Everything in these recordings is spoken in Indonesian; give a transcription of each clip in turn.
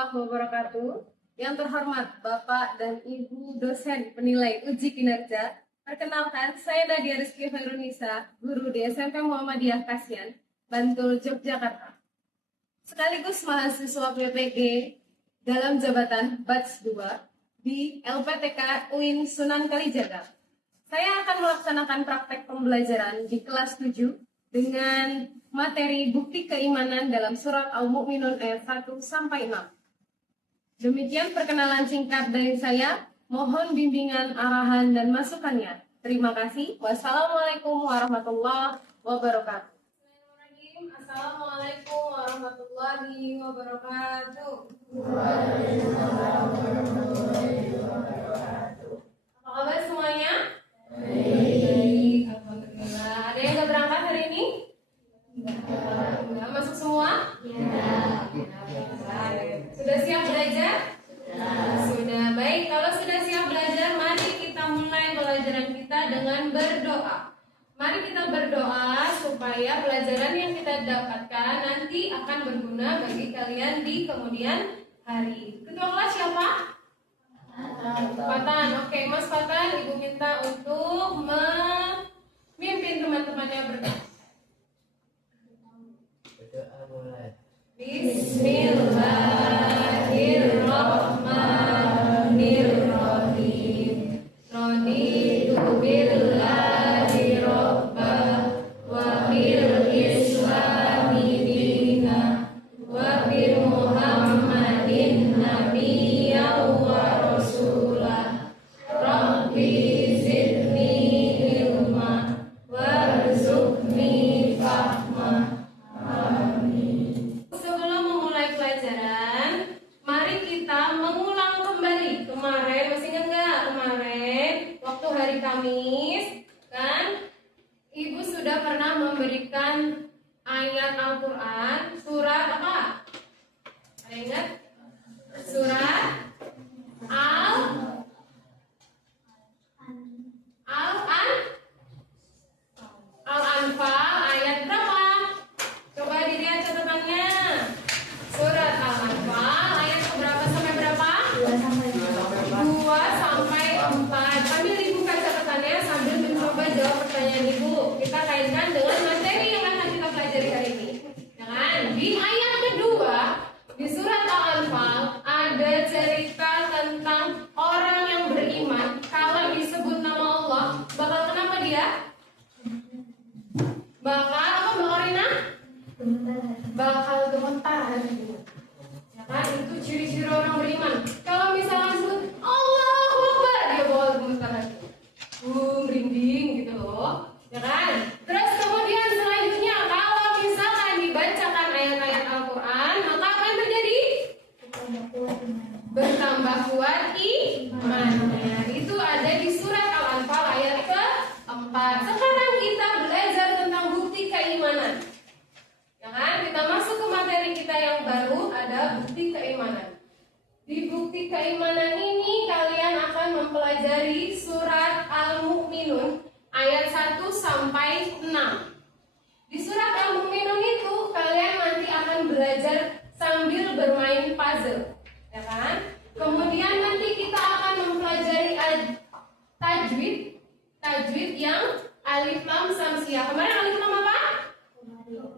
warahmatullahi wabarakatuh. Yang terhormat Bapak dan Ibu dosen penilai uji kinerja. Perkenalkan, saya Nadia Rizky Khairunisa, guru di SMP Muhammadiyah Kasian, Bantul, Yogyakarta. Sekaligus mahasiswa PPG dalam jabatan Batch 2 di LPTK UIN Sunan Kalijaga. Saya akan melaksanakan praktek pembelajaran di kelas 7 dengan materi bukti keimanan dalam surat Al-Mu'minun ayat 1 sampai 6. Demikian perkenalan singkat dari saya. Mohon bimbingan, arahan, dan masukannya. Terima kasih. Wassalamualaikum warahmatullahi wabarakatuh. Assalamualaikum warahmatullahi wabarakatuh. Apa kabar semuanya? Baik, alhamdulillah. Ada yang nggak berangkat hari ini? Enggak. Masuk semua? Ya. Sudah siap belajar? Ya. Sudah. Baik, kalau sudah siap belajar, mari kita mulai pelajaran kita dengan berdoa. Mari kita berdoa supaya pelajaran yang kita dapatkan nanti akan berguna bagi kalian di kemudian hari. Ketua kelas siapa? Fatan. Oke, Mas Fatan, Ibu minta untuk memimpin teman-temannya berdoa. Bismillahirrahmanirrahim. Raditu billahi robba wa bil islami dina wa bi muhammadin nabiyya wa rasulah. Rabbi zidni ilma warzuqni fahma. Sebelum memulai pelajaran, mari kita mengulang kembali. Kemarin, masih ingat nggak? Kemarin, waktu hari Kamis, kan? Ibu sudah pernah memberikan ayat Al-Quran, surat apa? Ada ingat? Surat Al-Anfal ayat berapa? Coba dilihat catatannya. Surat Al-Anfal ayat berapa sampai berapa? 2 sampai 4. Sambil dibuka catatannya sambil mencoba jawab pertanyaan Ibu. Kita kaitkan dengan materi yang akan kita pelajari hari ini. Jangan. Di ayat kedua di surat Al-Anfal ada cerita tentang orang yang beriman. Kalau disebut nama Allah, bakal kenapa dia? Bakal apa Mbak Orina? Bakal gemetar hatinya. Ya kan, itu ciri-ciri orang beriman. Kalau misalkan sebut Allahu Akbar, dia bakal gemetar hatinya. Merinding gitu loh. Ya kan? Terus kemudian selanjutnya kalau misalkan dibacakan ayat-ayat Al-Quran, maka apa yang terjadi? Bertambah kuat imannya. Itu ada di surat Al-Anfal ayat ke-4. Sekarang kita belajar tentang bukti keimanan. Ya kan? Kita masuk ke materi kita yang baru, ada bukti keimanan. Di bukti keimanan ini kalian akan mempelajari surat Al-Mu'minun ayat 1 sampai 6. Di surat Al-Mu'minun itu kalian nanti akan belajar sambil bermain puzzle. Ya kan? Kemudian nanti kita akan mempelajari tajwid yang alif lam samsiah. Kemarin alif lam apa?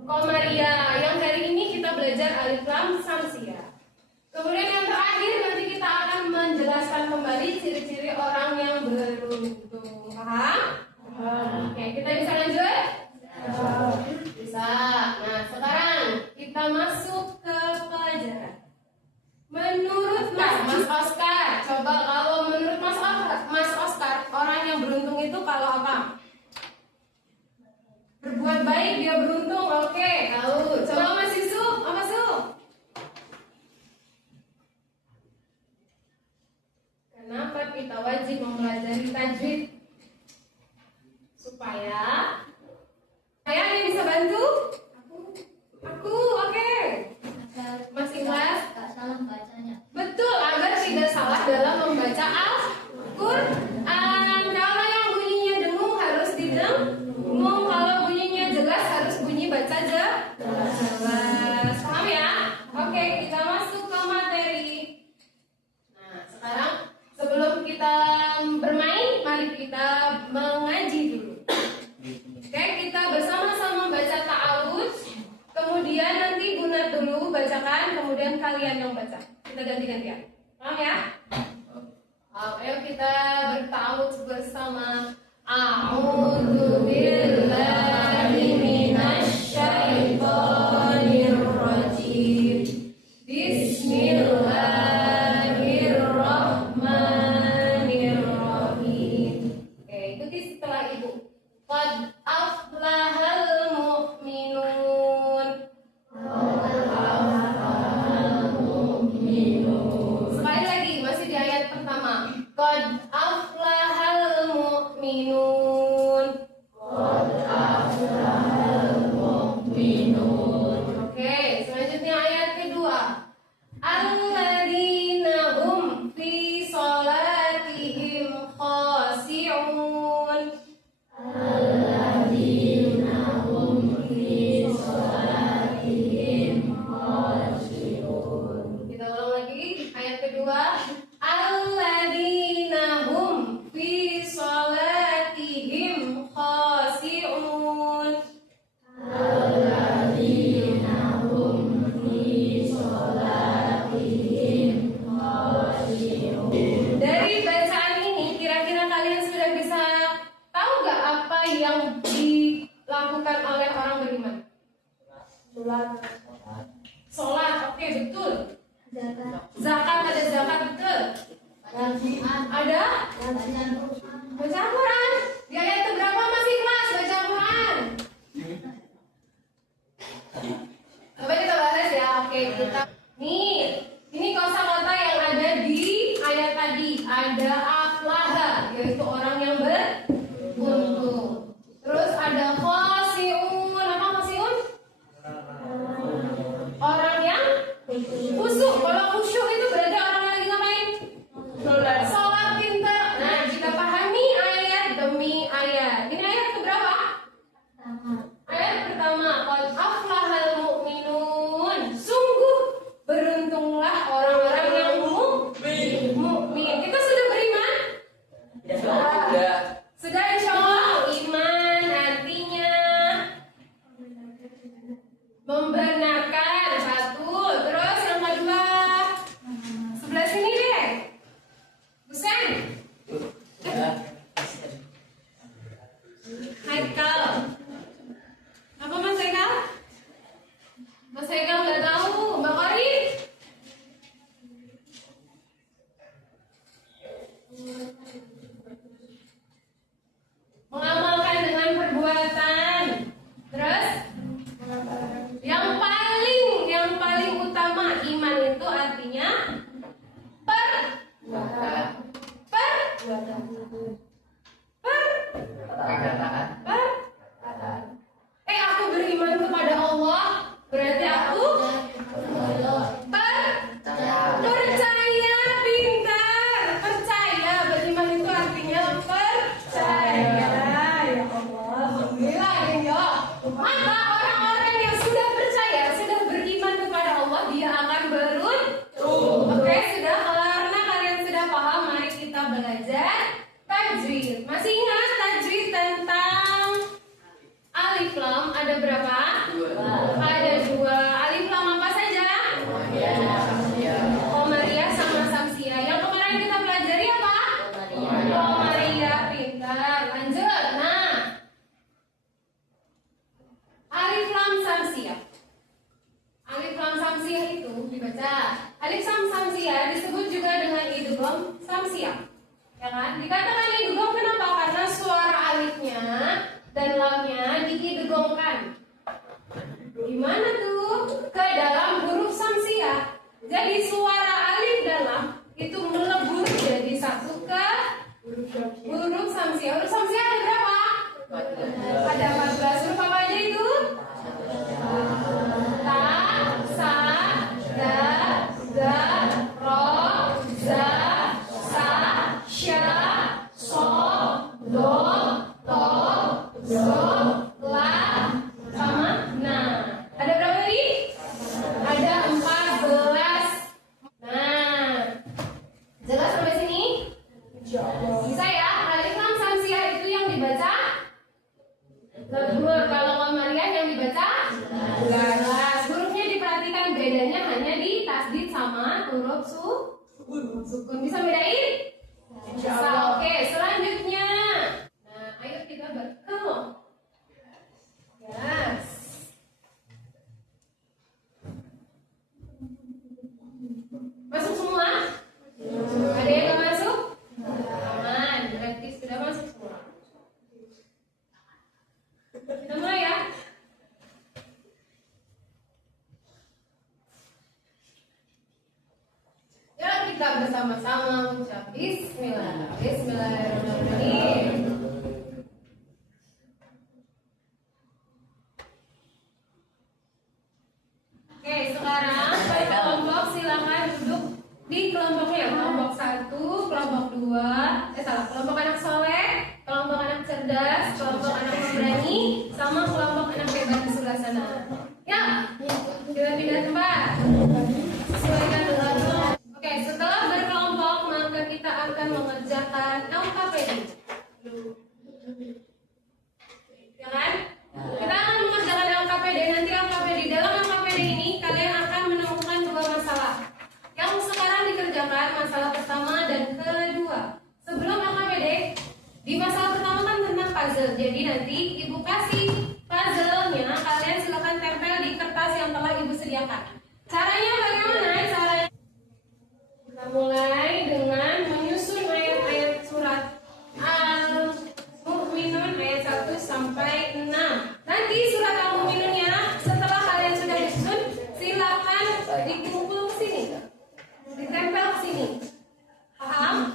Komariah. Yang hari ini kita belajar alif lam samsiah. Kemudian yang terakhir nanti kita akan menjelaskan kembali ciri-ciri orang yang beruntung. Paham? Oke, kita bisa lanjut? Bisa. Nah, sekarang kita masuk ke pelajaran. Menurut Mas Oscar, coba kalau menurut Mas Oscar, orang yang beruntung itu kalau apa? Berbuat baik dia beruntung. Oke, tahu. Coba Mas Yusuf, apa Yusuf? Kenapa kita wajib mempelajari tajwid? Supaya saya yang bisa bantu? Aku, oke. Masih ikhlas? Gak salah bacanya. Betul, agar tidak salah dalam membaca Al-Quran. Kalau yang bunyinya dengung harus didengung. Kalau bunyinya jelas harus bunyi baca jelas. Paham ya? Oke, kita masuk ke materi. kalian yang baca. Kita ganti-gantian. Paham ya? Ayo kita bertaut bersama. A'udzu billahi minasy syaithanir rajim. Bismillahirrahmanirrahim. Oke, ikuti setelah ibu. Qad aflahal mu'minun. Sekali lagi, masih di ayat pertama. Qad aflahal mu'minun. Oke, selanjutnya ayat kedua. Alladzina hum fi sholatihim khashi'un. Kita ulang lagi ayat kedua. Alladzina hum fi sholatihim khashi'un. Dari bacaan ini kira-kira kalian sudah bisa tahu nggak apa yang dilakukan oleh orang beriman? Sholat, oke, betul. Zakat, ada zakat, betul. Ada baca Al-Quran. Di ayat keberapa masih kelas baca Al-Quran? Coba kita bahas ya. Oke, kita nih, ini kosakata yang ada di ayat tadi. Ada aflaha, yaitu orang yang beruntung. Terus ada khasi'un. Apa khasi'un? Orang yang khusyuk. Kalau khusyuk itu berarti orang yang lagi ngapain? Sholat pintar. Nah, kita pahami ayat demi ayat. Ini ayat keberapa? Ayat pertama. Qad aflahal mu'minun. Sungguh beruntunglah orang-orang yang mukmin. Kita sudah beriman? Sudah, insya Allah. Iman artinya membenarkan, satu. Terus yang kedua, sebelah sini deh, Husen. Haikal. Apa Mas Haikal? Mas Haikal nggak tahu. Mbak Kori? Mengamalkan dengan perbuatan. Terus yang paling utama iman itu artinya aku beriman kepada Allah, berarti aku percaya, pintar. Percaya, beriman itu artinya percaya. Ya Allah, alhamdulillah ya. Maka orang-orang yang sudah percaya, sudah beriman kepada Allah, dia akan beruntung. Oke, sudah karena kalian sudah paham, mari kita belajar tajwid. Masih ingat tajwid tentang alif lam ada berapa? Ada dua. Alif lam apa saja? Qamariyah sama Samsiyah. Yang kemarin kita pelajari apa? Qamariyah, pintar. Lanjut. Nah, alif lam Samsiyah. Alif lam Samsiyah itu dibaca. Alif lam Samsiyah disebut juga dengan idgham Samsiyah. Ya kan? Dikatakan idgham kenapa? Karena suara alifnya dan lamnya diidghamkan. Gimana tuh? Ke dalam huruf Samsiyah. Jadi suara alif dan lam itu melebur jadi satu ke huruf Samsiyah. Huruf Samsiyah ada berapa? Ada 14. Huruf apa aja itu? Ta, sa, da, za, ro, za, sa, sya, so, do, to, zo, sukun. Bisa bedain? Bisa. Oke, selanjutnya. Nah, ayo kita berkelom. Yes. Masuk semua? Ada yang nggak masuk? Aman, berarti sudah masuk semua. Kita mulai ya. Ya, kita bersama-sama ucap Bismillah. Bismillahirrahmanirrahim. Oke, sekarang per kelompok silakan duduk di kelompoknya. Kelompok 1, kelompok 2, kelompok anak soleh, kelompok anak cerdas, kelompok anak pemberani, sama kelompok anak hebat di sebelah sana. Ya, kita pindah tempat. Sesuaikan dengan kelompok. Oke, setelah berkelompok maka kita akan mengerjakan LKPD. Ya kan? Kita akan mengerjakan LKPD. Nanti LKPD, dalam LKPD ini kalian akan menemukan dua masalah. Yang sekarang dikerjakan masalah pertama dan kedua. Sebelum LKPD, di masalah pertama kan tentang puzzle. Jadi nanti ibu kasih puzzle-nya, kalian silakan tempel di kertas yang telah ibu sediakan. Caranya bagaimana? Caranya kita mulai dengan menyusun ayat-ayat surat Al-Mu'minun ayat 1 sampai 6. Nanti surat Al-Mu'minunnya setelah kalian sudah disusun, silakan dikumpul ke sini, ditempel ke sini. Paham?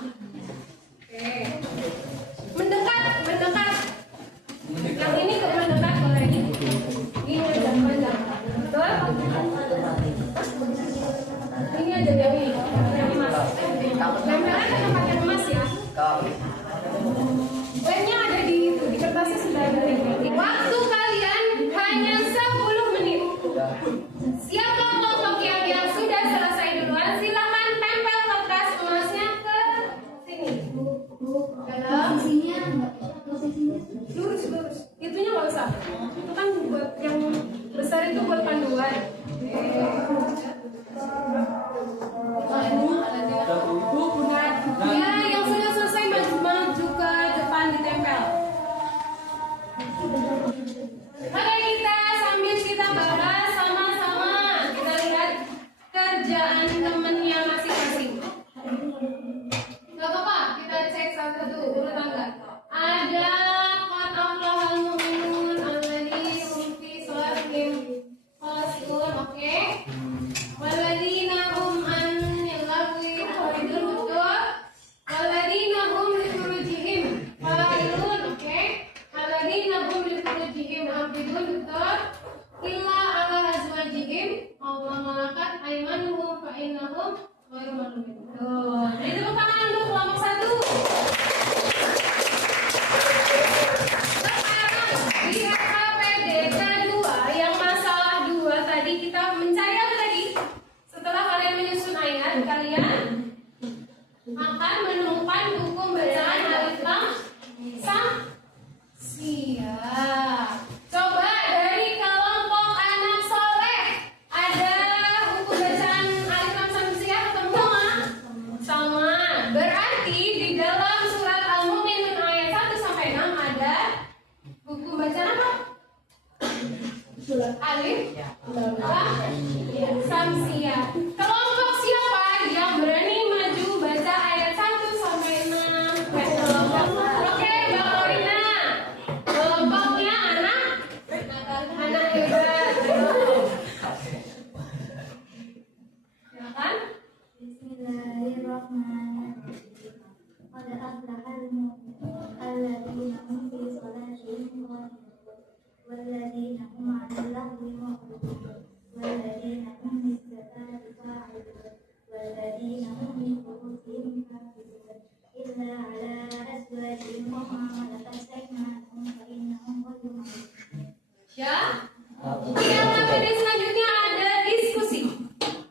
Oke. Mendekat. Yang ini ke mendekat boleh ini. Ini aja panjang. Betul? Ini aja yang ini. Yang emas. Tempelan ada pakai emas ya. Lemnya ada di itu, di kertasnya sudah ada lemnya. Waktu kalian hanya 10 menit. Siapa kelompok yang sudah selesai duluan, silakan tempel kertas emasnya ke sini. Dalam lurus. Itunya nggak usah. Itu kan buat yang besar itu buat panduan. Ya, yang sudah selesai maju ke depan ditempel. Oke, sambil kita bahas sama-sama, kita lihat kerjaan temennya masing-masing. Gak apa-apa, kita cek satu-satu urutan enggak. Ada qad aflahal mu'minun alladzina hum fi shalatihim khashi'un, oke. Walladzina hum anil lagwi mu'ridun, walladzina hum li furujihim fa'ilun, oke. Walladzina hum li furujihim hafidun, betul. Illa ala azwajihim aw ma malakat aymanuhum fa innahum ghairu malumin. Tuh, jadi tepuk tangan untuk kelompok 1. Di LKPD kedua, yang masalah 2 tadi kita mencari apa tadi? Setelah kalian menyusun ayat, kalian akan menemukan buku bacaan alif lam siap. Coba dari kelompok anak soleh, ada buku bacaan alif lam siap ketemu nggak? Sama. Berarti di dalam surat Al-Mu'minun ayat 1 sampai 6 ada buku bacaan apa? Alif lam samsiah. Kelompok siapa yang berani maju baca ayat 1 sampai 6? Oke, Mbak Corina. Kelompoknya anak hebat. Ya kan? Bismillahirrahmanirrahim. Qad aflahal mu'minun alladzina hum fi shalatihim khashi'un walladzina hum 'anil lagwi mu'ridun walladzina hum lis-salati fa'ilun walladzina hum li furujihim hafizun illa 'ala azwajihim wa ma malakat aymanuhum fa innahum ghairu malumin. Ya. Di LKPD selanjutnya ada diskusi.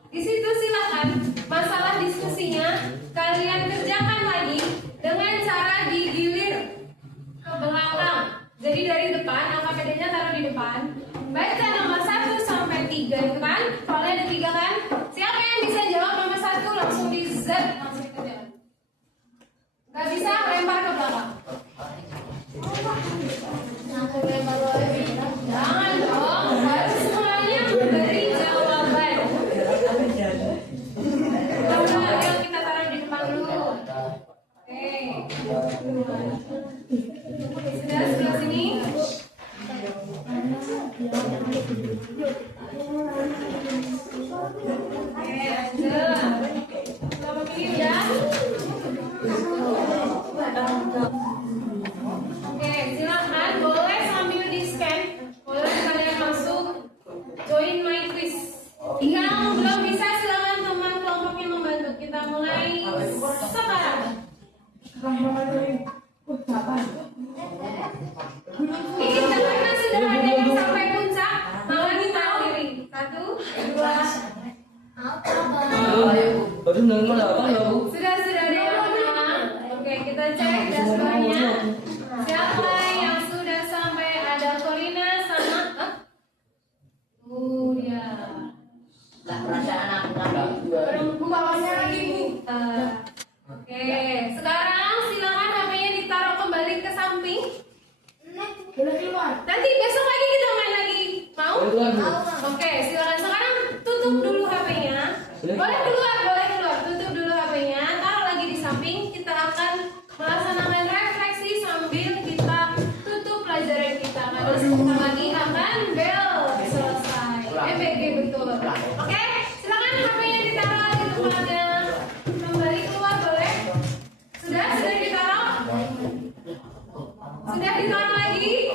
Di situ silakan masalah diskusinya kalian kerjakan lagi dengan cara digilir ke belakang. Jadi dari depan, LKPD-nya taruh di depan. Baca nomor 1 sampai 3. Ini karena sudah ada yang sampai puncak, maka kita akhiri. 1, 2. Baru nongol apa ya Bu? Sudah ada yang menang. Oke, kita cek dashboardnya. Siapa yang sudah sampai? Ada Corina sama dia. Lah perasaan aku ngambil dua. Bawahnya lagi Bu. Oke, sekarang silakan HP-nya ditaruh kembali ke samping. Boleh keluar. Nanti besok lagi kita main lagi. Mau? Oke, silakan sekarang tutup dulu HP-nya. Boleh keluar. Tutup dulu HP-nya, taruh lagi di samping. Kita akan melaksanakan refleksi sambil kita tutup pelajaran kita. Karena sebentar lagi akan bel selesai. BG betul. Oke, silakan HP-nya ditaruh di tempatnya. Kembali keluar boleh? Sudah ditaruh? Sudah ditaruh lagi?